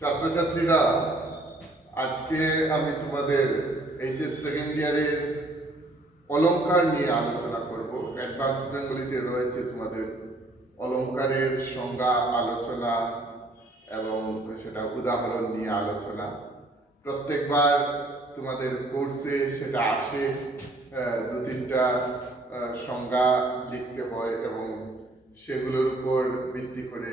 ছাত্রছাত্রীরা, আজকে আমি তোমাদের এইচএস সেকেন্ড ইয়ারের অলঙ্কার নিয়ে আলোচনা করব। অ্যাডভান্স বেঙ্গলিতে রয়েছে তোমাদের অলংকারের সংজ্ঞা, আলোচনা এবং সেটা উদাহরণ নিয়ে আলোচনা। প্রত্যেকবার তোমাদের কোর্সে সেটা আসে দু তিনটা সংজ্ঞা লিখতে হয় এবং সেগুলোর উপর ভিত্তি করে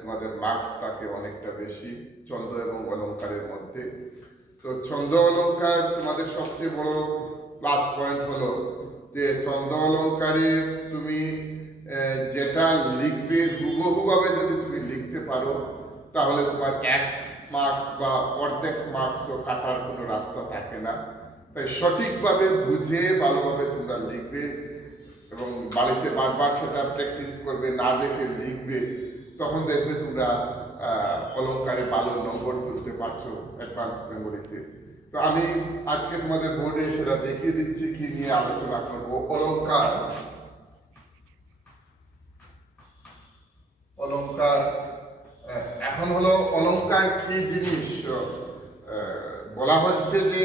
তোমাদের মার্কস থাকে অনেকটা বেশি, ছন্দ এবং অলঙ্কারের মধ্যে। তো ছন্দ অলঙ্কার তোমাদের সবচেয়ে বড় প্লাস পয়েন্ট হলো যে ছন্দ অলঙ্কারে তুমি যেটা লিখবে হুবহুভাবে যদি তুমি লিখতে পারো, তাহলে তোমার এক মার্কস বা অর্ধেক মার্কসও কাটার কোনো রাস্তা থাকে না। তাই সঠিকভাবে বুঝে ভালোভাবে তোমরা লিখবে এবং বাড়িতে বারবার সেটা প্র্যাকটিস করবে, না দেখে লিখবে তখন দেখবে তোমরা অলংকারে ভালো নম্বর তুলতে পারছ অ্যাডভান্স মেমোরিতে তো আমি আজকে তোমাদের বোর্ডে সেটা দেখিয়ে দিচ্ছি, কি নিয়ে আলোচনা করব। অলঙ্কার অলঙ্কার এখন হলো অলংকার কি জিনিস? বলা হচ্ছে যে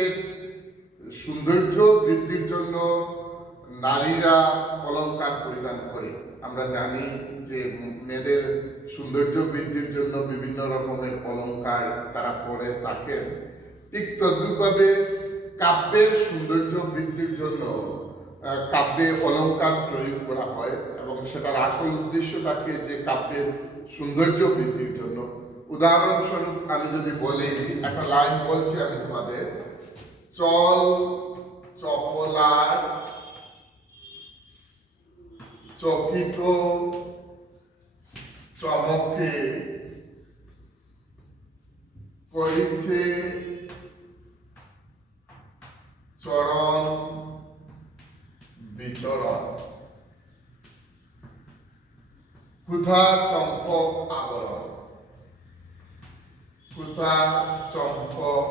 সৌন্দর্য বৃদ্ধির জন্য নারীরা অলঙ্কার পরিধান করে। আমরা জানি যে মেয়েদের সৌন্দর্য বৃদ্ধির জন্য বিভিন্ন রকমের অলঙ্কার তারা পরে থাকেন ঠিক তদ্রুপভাবে কাব্যের সৌন্দর্য বৃদ্ধির জন্য কাব্যে অলঙ্কার প্রয়োগ করা হয় এবং সেটার আসল উদ্দেশ্য থাকে যে কাব্যের সৌন্দর্য বৃদ্ধির জন্য। উদাহরণস্বরূপ আমি যদি বলি, একটা লাইন বলছি আমি তোমাদের, চল চপলার চকিত চমকে করিছে চরণ বিচরণ। ক্ষুধা চম্পক আবরণ। ক্ষুধা চম্পক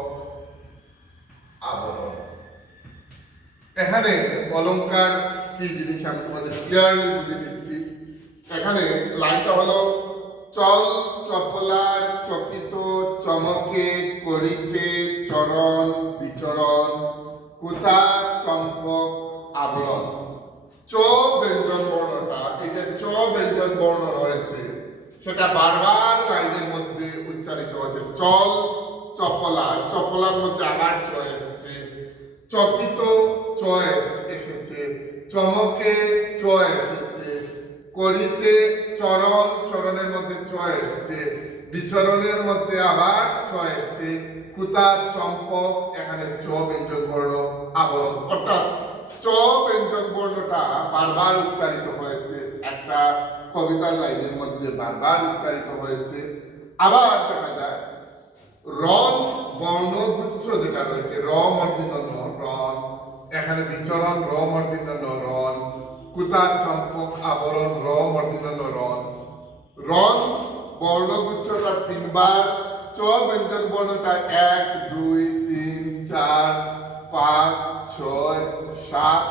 আবরণ। এখানে অলংকার কি জিনিস আমি তোমাদের ক্লিয়ারলি বুঝে দিচ্ছি, এখানে লাইনটা হলো, চল চপলার চকিত চমকে করিছে চরণ বিচরণ, কোথা চম্পক আবরণ। চ ব্যঞ্জন বর্ণটা, এই যে চ ব্যঞ্জন বর্ণ রয়েছে, সেটা বারবার লাইনের মধ্যে উচ্চারিত হচ্ছে চল চপলার চপলার মধ্যে আবার চ এসেছে, চকিত চয়েস এসেছে। চমকে চ এসেছে। করিছে চরণ, চরণের মধ্যে চ এসছে। বিচরণের মধ্যে আবার ছ এসছে। কুতা, চম্পক, এখানে চ ব্যঞ্জন বর্ণ আবরণ। অর্থাৎ চ ব্যঞ্জন বর্ণটা বারবার উচ্চারিত হয়েছে। একটা কবিতার লাইনের মধ্যে বারবার উচ্চারিত হয়েছে। আবার দেখা যায় রন বর্ণগুচ্ছ যেটা রয়েছে র মর্দিন ন রন এখানে বিচরণ, র মর্দিন ন রন কুতার, চম্পক, আবরণ, র মর্দিন ন রন রন বর্ণগুচ্ছটা তিনবার, চ ব্যঞ্জন বর্ণটা এক, দুই, তিন, চার, পাঁচ, ছয়, সাত।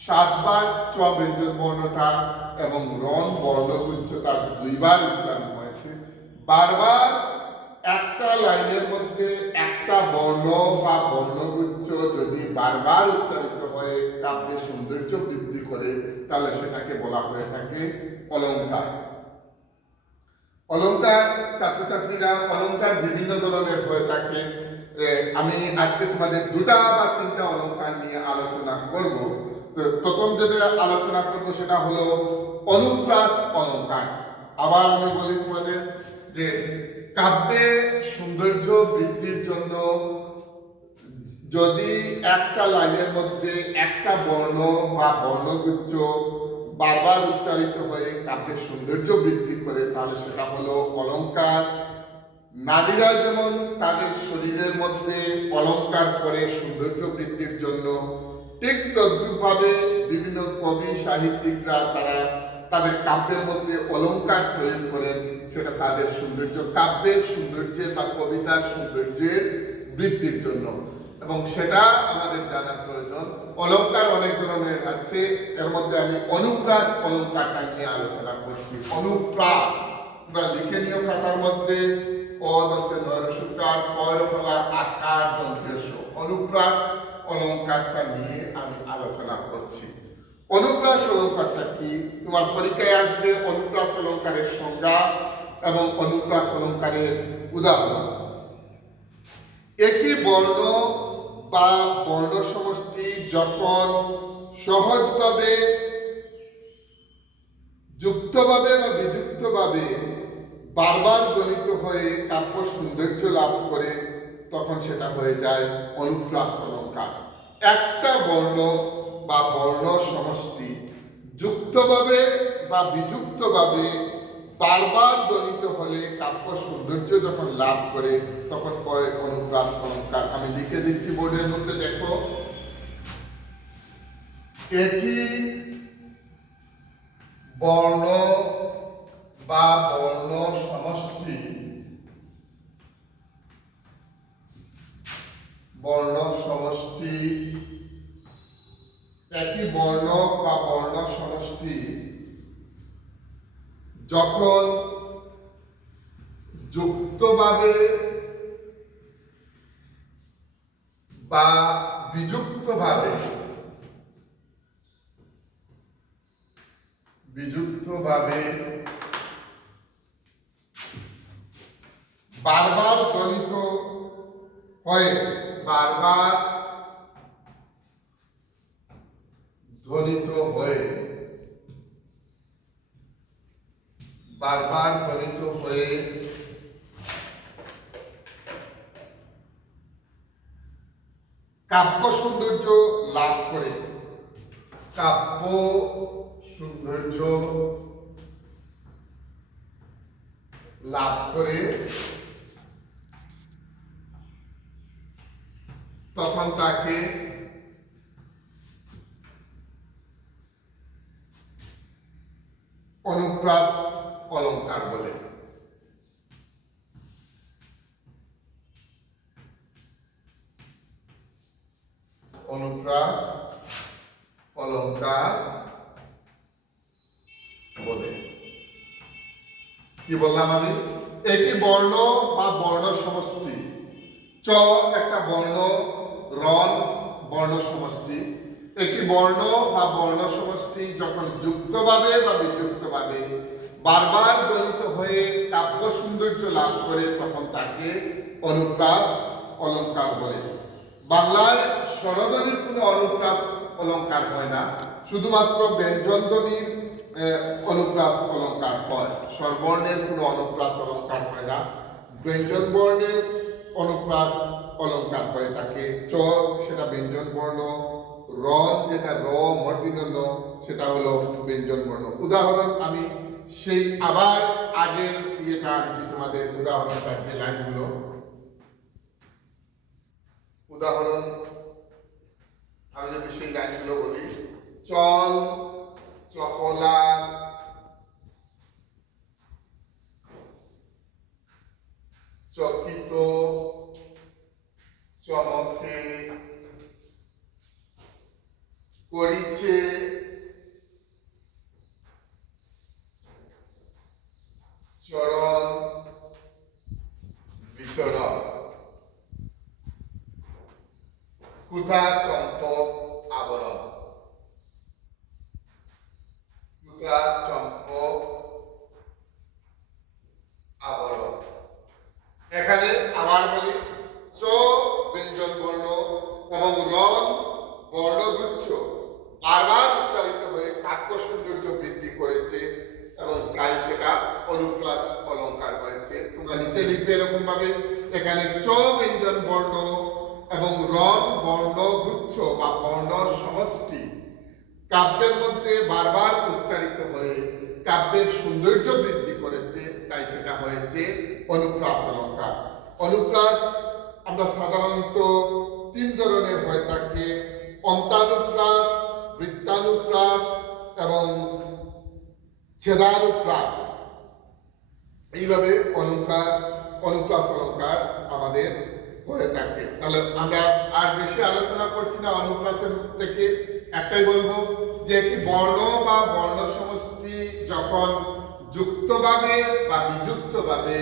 সাতবার চ ব্যঞ্জন বর্ণটা এবং রন বর্ণগুচ্ছটা দুইবার উচ্চারণ হয়েছে। বারবার একটা লাইনের মধ্যে একটা বর্ণ বা বর্ণগুচ্ছ যদি বারবার উচ্চারিত হয়ে কাব্যের সৌন্দর্য বৃদ্ধি করে, তাহলে সেটাকে বলা হয়ে থাকে অলঙ্কার। অলঙ্কার, ছাত্রছাত্রীরা অলংকার বিভিন্ন ধরনের হয়ে থাকে। আমি আজকে তোমাদের দুটা বা তিনটা অলংকার নিয়ে আলোচনা করব। প্রথম যেটা আলোচনা করব সেটা হলো অনুপ্রাস অলঙ্কার। আবার আমি বলি তোমাদের যে কাব্যে সৌন্দর্য বৃদ্ধির জন্য যদি একটা লাইনের মধ্যে একটা বর্ণ বা বর্ণগুচ্ছ বারবার উচ্চারিত হয়ে কাব্যের সৌন্দর্য বৃদ্ধি করে, তাহলে সেটা হলো অলঙ্কার নারীরা যেমন তাদের শরীরের মধ্যে অলঙ্কার করে সৌন্দর্য বৃদ্ধির জন্য, ঠিক তদ্রুপভাবে বিভিন্ন কবি, সাহিত্যিকরা তারা তাদের কাব্যের মধ্যে অলঙ্কার প্রয়োগ করেন। সেটা তাদের সৌন্দর্য, কাব্যের সৌন্দর্যের বা কবিতার সৌন্দর্যের বৃদ্ধির জন্য। এবং সেটা আমাদের জানা প্রয়োজন। অলঙ্কার অনেক ধরনের আছে। এর মধ্যে আমি অনুপ্রাস অলঙ্কারটা নিয়ে আলোচনা করছি। অনুপ্রাস। লিখে নিও খাতার মধ্যে। অদন্তে নয়রসুকার পয়রফলা আকার দন্তেশ অনুপ্রাস অলঙ্কারটা নিয়ে আমি আলোচনা করছি। অনুপ্রাস অলঙ্কারটা কি? তোমার পরীক্ষায় আসবে অনুপ্রাস অলঙ্কারের সংজ্ঞা এবং অনুপ্রাস অলঙ্কারের উদাহরণ। একই বর্ণ বা বর্ণ সমষ্টি যখন সহজভাবে, যুক্তভাবে বা বিযুক্তভাবে বারবার গণিত হয়ে কাব্য সৌন্দর্য লাভ করে, তখন সেটা হয়ে যায় অনুপ্রাস অলঙ্কার একটা বর্ণ বা বর্ণ সমষ্টি, যুক্তভাবে বা বিযুক্তভাবে বারবার গণিত হলে কাব্য সৌন্দর্য যখন লাভ করে, তখন কয় অনুপ্রাস অলঙ্কার আমি লিখে দিচ্ছি বোর্ডের মধ্যে, দেখো। একই বর্ণ বা বর্ণ সমষ্টি। বর্ণ সমষ্টি একই বর্ণ বা বর্ণ সমষ্টি যখন যুক্তভাবে বা বিযুক্তভাবে বিযুক্তভাবে বারবার ধ্বনিত হয়ে বারবার ধ্বনিত হয়ে, বারবার ধ্বনিত হয়ে, কাব্য সৌন্দর্য লাভ করে, কাব্য সৌন্দর্য লাভ করে, তখন তাকে অনুপ্রাস অলঙ্কার বলে। অনুপ্রাস অলঙ্কার বলে। কি বললাম আমি? একটি বর্ণ বা বর্ণ সমষ্টি। চ একটা বর্ণ রন বর্ণ সমষ্টি। একটি বর্ণ বা বর্ণ সমষ্টি যখন যুক্তভাবে বা বিযুক্তভাবে বারবার গণিত হয়ে কাব্য সৌন্দর্য লাভ করে, তখন তাকে অনুপ্রাস অলঙ্কার বলে। বাংলায় স্বরধ্বনির কোনো অনুপ্রাস অলঙ্কার হয় না, শুধুমাত্র ব্যঞ্জনধ্বনির অনুপ্রাস অলঙ্কার হয়। স্বরবর্ণের কোনো অনুপ্রাস অলঙ্কার হয় না ব্যঞ্জন বর্ণের অনুপ্রাস অলঙ্কার হয় তাকে। চ, সেটা ব্যঞ্জন বর্ণ রন যেটা র মর্দিনন্য সেটা হলো ব্যঞ্জন বর্ণ। উদাহরণ আমি সেই আবার আগের ইয়েটা আনছি, তোমাদের উদাহরণটার যে লাইনগুলো। উদাহরণ, আমি যদি সেই লাইনগুলো বলি, চল, চপলা, চকিত, চমকে করিছে। চরণ বিচরণ। ক্ষুধা চম্পক আবরণ ক্ষুধা চম্পক আবরণ এখানে আবার বলি চ ব্যঞ্জন বর্ণ এবং রন বর্ণগুচ্ছ বারবার উচ্চারিত হয়ে কাব্য সৌন্দর্য বৃদ্ধি করেছে এবং তাই সেটা অনুপ্রাস অলঙ্কার হয়েছে তোমরা নিচে লিখবে এরকম ভাবে এখানে চ ব্যঞ্জন বর্ণ এবং রং বর্ণ গুচ্ছ বা বর্ণ সমষ্টি। কাব্যের মধ্যে বারবার উচ্চারিত হয়ে কাব্যের সৌন্দর্য বৃদ্ধি করেছে, তাই সেটা হয়েছে অনুপ্রাস অলঙ্কার। অনুপ্রাস আমরা সাধারণত তিন ধরনের হয়ে থাকে, অন্তানুপ্রাস, বৃত্তানুপ্রাস এবং ছেদানুপ্রাস। এইভাবে অলঙ্কার অনুপ্রাস অলঙ্কার আমাদের হয়ে থাকে। তাহলে আমরা আর বেশি আলোচনা করছি না অনুপ্রাসের থেকে। একটাই বলব যে একটি বর্ণ বা বর্ণ সমষ্টি যখন যুক্তভাবে বা বিযুক্তভাবে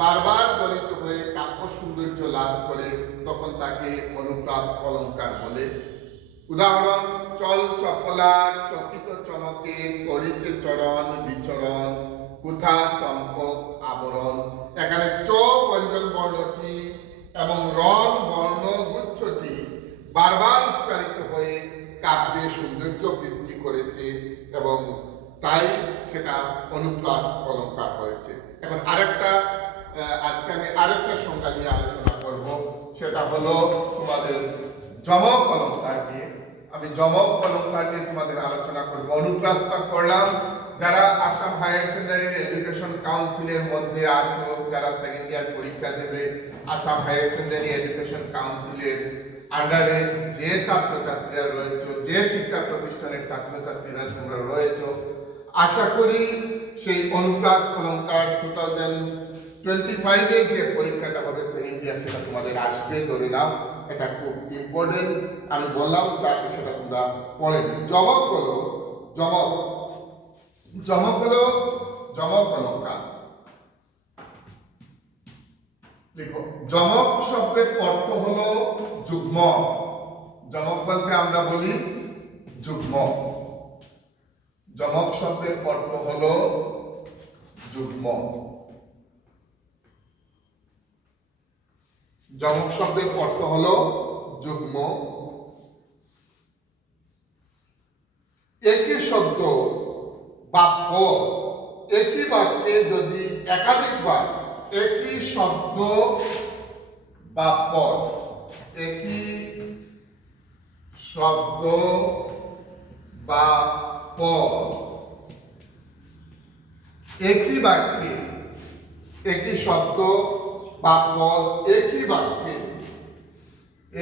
বারবার গলিত হয়ে কাব্য সৌন্দর্য লাভ করে, তখন তাকে অনুপ্রাস অলঙ্কার বলে। উদাহরণ, চল চপলা, চকিত চমকে করিছে চরণ, বিচরণ কুথা চম্পক আবরণ? এখানে চ ব্যঞ্জন বর্ণটি এবং রন বর্ণ গুচ্ছটি বারবার উচ্চারিত হয়ে কাব্যে সৌন্দর্য বৃদ্ধি করেছে এবং তাই সেটা অনুপ্রাস অলঙ্কার হয়েছে। এখন আরেকটা আজকে আমি আরেকটা সংজ্ঞা নিয়ে আলোচনা করব। সেটা হলো তোমাদের জমক অলঙ্কার নিয়ে। আমি জমক অলঙ্কার নিয়ে তোমাদের আলোচনা করব। অনুপ্রাসটা করলাম যারা আসাম হায়ার সেকেন্ডারি এডুকেশন কাউন্সিলের মধ্যে আছো, যারা সেকেন্ড ইয়ার পরীক্ষা দেবে, আসাম হায়ার সেকেন্ডারি এডুকেশন কাউন্সিলের আন্ডারে যে ছাত্রছাত্রীরা রয়েছে, যে শিক্ষা প্রতিষ্ঠানের ছাত্রছাত্রীরা তোমরা রয়েছে, আশা করি সেই অনুপ্রাস অলঙ্কার টু থাউজেন্ড টোয়েন্টি ফাইভে যে পরীক্ষাটা হবে সেকেন্ড ইয়ার সেটা তোমাদের আসবে, ধরে নাও, এটা খুব ইম্পর্টেন্ট আমি বললাম যাতে সেটা তোমরা পড়ে নিও। জমক হলো জমক জমক হলো জমক অলঙ্কার লিখো, জমক শব্দের অর্থ হলো যুগ্ম। জমক বলতে আমরা বলি যুগ্ম। জমক শব্দের অর্থ হলো যুগ্ম। জমক শব্দের অর্থ হলো যুগ্ম একই শব্দ বাক্য। একই বাক্যে যদি একাধিকবার একই শব্দ বা পদ, একই শব্দ বা পদ, একই বাক্যে একই শব্দ বা পদ, একই বাক্যে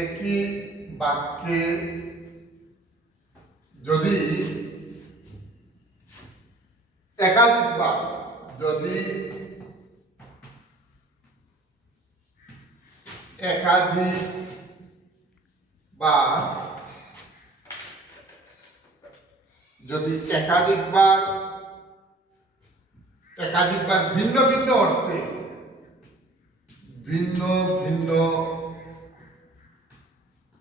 একই বাক্যে যদি একাধিকবার যদি একাধিক বা যদি একাধিক একাধিকবার একাধিকবার ভিন্ন ভিন্ন অর্থে, ভিন্ন ভিন্ন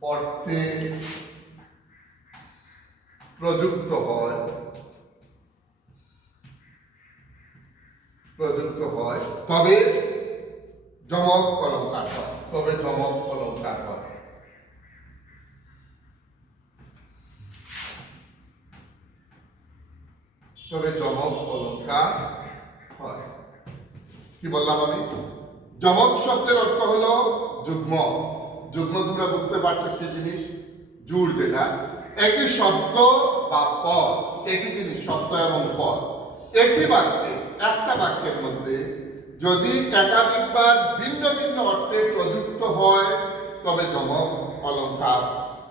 অর্থে প্রযুক্ত হয় প্রযুক্ত হয়, তবে জমক অলঙ্কার হয়, তবে জমক অলঙ্কার হয়। তবে জমক অলঙ্কার হয়। কি বললাম আমি? জমক শব্দের অর্থ হলো যুগ্ম। যুগ্ম তোমরা বুঝতে পারছ কি জিনিস? জুড় যেটা। একই শব্দ বা পদ, একই জিনিস, শব্দ এবং পদ। একই বাক্যে একটা বাক্যের মধ্যে যদি একাধিকবার ভিন্ন ভিন্ন অর্থে প্রযুক্ত হয়, তবে জমক অলঙ্কার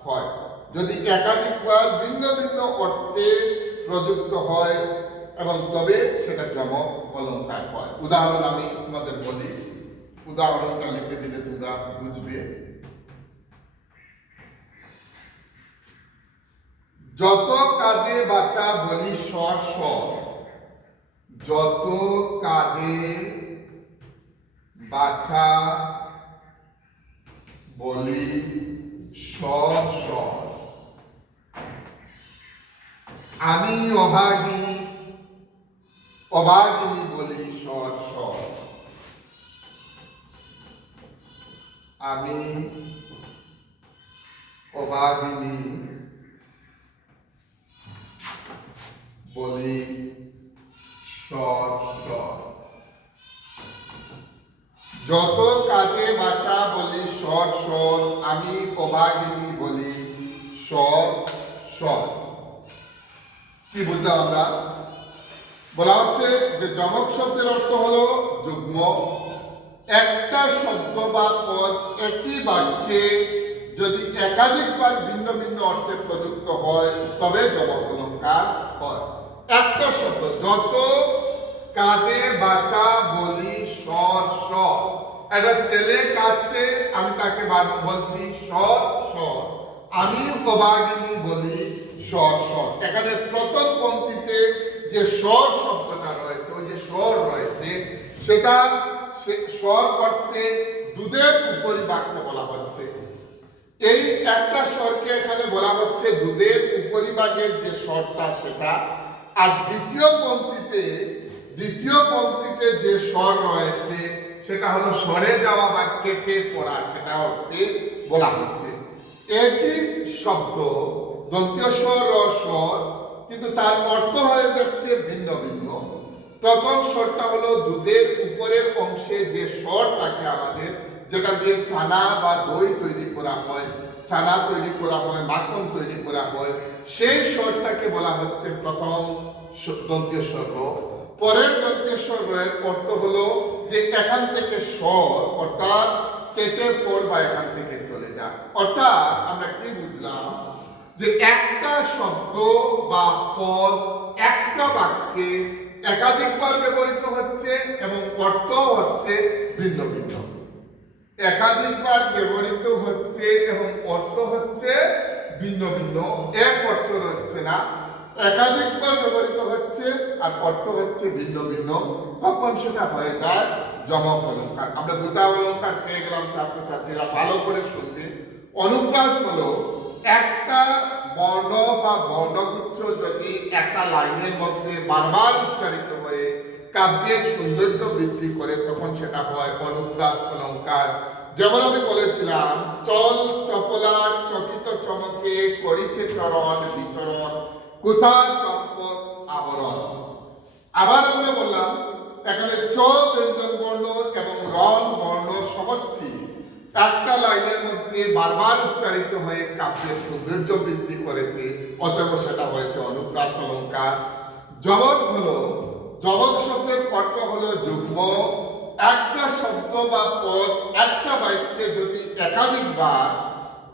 হয়। যদি একাধিকবার ভিন্ন ভিন্ন অর্থে প্রযুক্ত হয়, এবং তবে সেটা জমক অলঙ্কার হয়। উদাহরণ আমি তোমাদের বলি। উদাহরণটা লিখে দিলে তোমরা বুঝবে। যত কাজে বাঁচা বলি স্বর স্বর। যত কাজে বাছা বলি স্বর স্বর আমি অভাগী, অভাগিনী বলি স্বর স্বর আমি অভাগিনী বলি যত কাজে বাঁচা বলি স্বর স্বর আমি অভাগিনী বলি স্বর স্বর কি বুঝলাম আমরা? বলা হচ্ছে যে জমক শব্দের অর্থ হলো যুগ্ম। একটা শব্দ বা পদ একই বাক্যে যদি একাধিকবার ভিন্ন ভিন্ন অর্থে প্রযুক্ত হয়, তবে জমক অলঙ্কার হয়। একটা শব্দ, যত কাঁদে বাঁচা বলি স্বর স্বর একটা ছেলে কাঁদছে, আমি তাকে বলছি স্বর স্বর আমি অবাগিনী বলি স্বর স্বর এখানে প্রথম পঙ্ক্তিতে যে স্বর শব্দটা রয়েছে, ওই যে স্বর রয়েছে, সেটা স্বর করতে দুধের উপরিভাগকে বলা হচ্ছে। এই একটা স্বরকে এখানে বলা হচ্ছে দুধের উপরিভাগের যে স্বরটা, সেটা আর দ্বিতীয় পংক্তিতে দ্বিতীয় পংক্তিতে যে স্বর রয়েছে, সেটা হলো স্বরে যাওয়া বা কেটে পড়া, সেটা অর্থে বলা হচ্ছে। একই শব্দ দন্তীয় স্বর ও স্বর, কিন্তু তার অর্থ হয়ে যাচ্ছে ভিন্ন ভিন্ন। প্রথম স্বরটা হলো দুধের উপরের অংশে যে স্বর থাকে আমাদের যেটা দিয়ে ছানা বা দই তৈরি করা হয়, ছানা তৈরি করা হয়, মাখন তৈরি করা হয়, সেই স্বরটাকে বলা হচ্ছে প্রথম স্বর। পরের দন্তীয় স্বর র এর অর্থ হলো যে এখান থেকে স্বর, অর্থাৎ কেটে পর বা এখান থেকে চলে যা অর্থাৎ আমরা কি বুঝলাম? যে একটা শব্দ বা পদ, একটা বাক্যে একাধিকবার ব্যবহৃত হচ্ছে এবং অর্থ হচ্ছে ভিন্ন ভিন্ন। একাধিকবার ব্যবহৃত হচ্ছে এবং অর্থ হচ্ছে ভিন্ন ভিন্ন, এক অর্থ হচ্ছে না। একাধিকবার ব্যবহৃত হচ্ছে আর অর্থ হচ্ছে ভিন্ন ভিন্ন, তখন সেটা হয়ে যায় জমক অলঙ্কার আমরা দুটা অলঙ্কার পেয়ে গেলাম, ছাত্রছাত্রীরা ভালো করে শুনবে। অনুপ্রাস হলো, একটা বর্ণ বা বর্ণগুচ্ছ যদি একটা লাইনের মধ্যে বারবার উচ্চারিত হয়ে কাব্যের সৌন্দর্য বৃদ্ধি করে তখন সেটা হয় অনুপ্রাস অলঙ্কার। যেমন আমি বলেছিলাম, চল চপলার চকিত চমকে করিছে চরণ বিচরণ কোথা চম্পক আবরণ? আবার আমরা বললাম, এখানে চ ব্যঞ্জন বর্ণ এবং রং বর্ণ সমষ্টি। একটা লাইনের মধ্যে বারবার উচ্চারিত হয়ে কাব্যের সৌন্দর্য বৃদ্ধি করেছে, অতএব সেটা হয়েছে অনুপ্রাস অলঙ্কার। জগৎ হলো জগৎ শব্দের অর্থ হলো যুগ্ম। একটা শব্দ বা পদ, একটা বাক্যে যদি একাধিকবার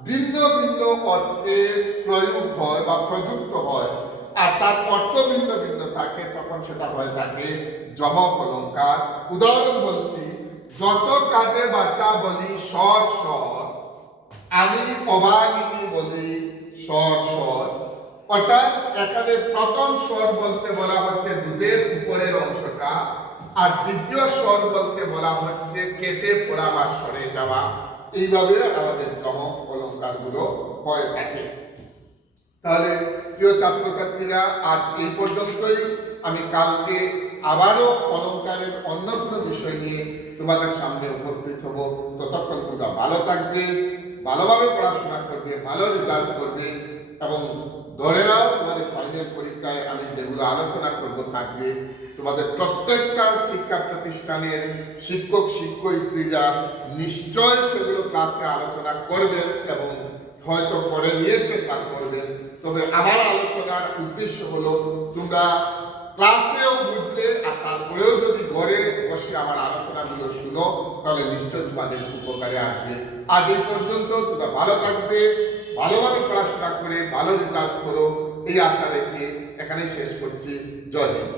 ভিন্ন ভিন্ন অর্থে প্রয়োগ হয় বা প্রযুক্ত হয় আর তার অর্থ ভিন্ন ভিন্ন থাকে, তখন সেটা হয়ে থাকে জমক অলঙ্কার। উদাহরণ বলছি, যত কাজে বাচ্চা বলি স্বর স্বর, আমি অবাগিনী বলি স্বর স্বর। অর্থাৎ এখানে প্রথম স্বর বলতে বলা হচ্ছে দুধের উপরের অংশটা, আর দ্বিতীয় স্বর বলতে বলা হচ্ছে কেটে পড়া বা সরে যাওয়া। এইভাবে আমাদের জমক অলঙ্কারগুলো হয়ে থাকে। তাহলে প্রিয় ছাত্রছাত্রীরা, আজ এই পর্যন্তই। আমি কালকে আবারও অলঙ্কারের অন্য কোনো বিষয় নিয়ে তোমাদের সামনে উপস্থিত হব। ততক্ষণ তোমরা ভালো থাকবে, ভালোভাবে পড়াশোনা করবে, ভালো রেজাল্ট করবে, এবং ধরে নাও তোমাদের ফাইনাল পরীক্ষায় আমি যেগুলো আলোচনা করব থাকবে, তোমাদের প্রত্যেকটা শিক্ষা প্রতিষ্ঠানের শিক্ষক, শিক্ষয়িত্রীরা নিশ্চয় সেগুলো ক্লাসে আলোচনা করবেন এবং হয়তো করে নিয়েছে তা করবেন। তবে আমার আলোচনার উদ্দেশ্য হলো, তোমরা ক্লাসেও বুঝলে আর তারপরেও যদি ঘরে বসে আমার আলোচনাগুলো শুনো, তাহলে নিশ্চয় তোমাদের উপকারে আসবে। আজ এই পর্যন্ত তোমরা ভালো থাকবে। ভালোভাবে পড়াশোনা করে ভালো রেজাল্ট করো এই আশা রেখে এখানেই শেষ করছি। জয় হিন্দ।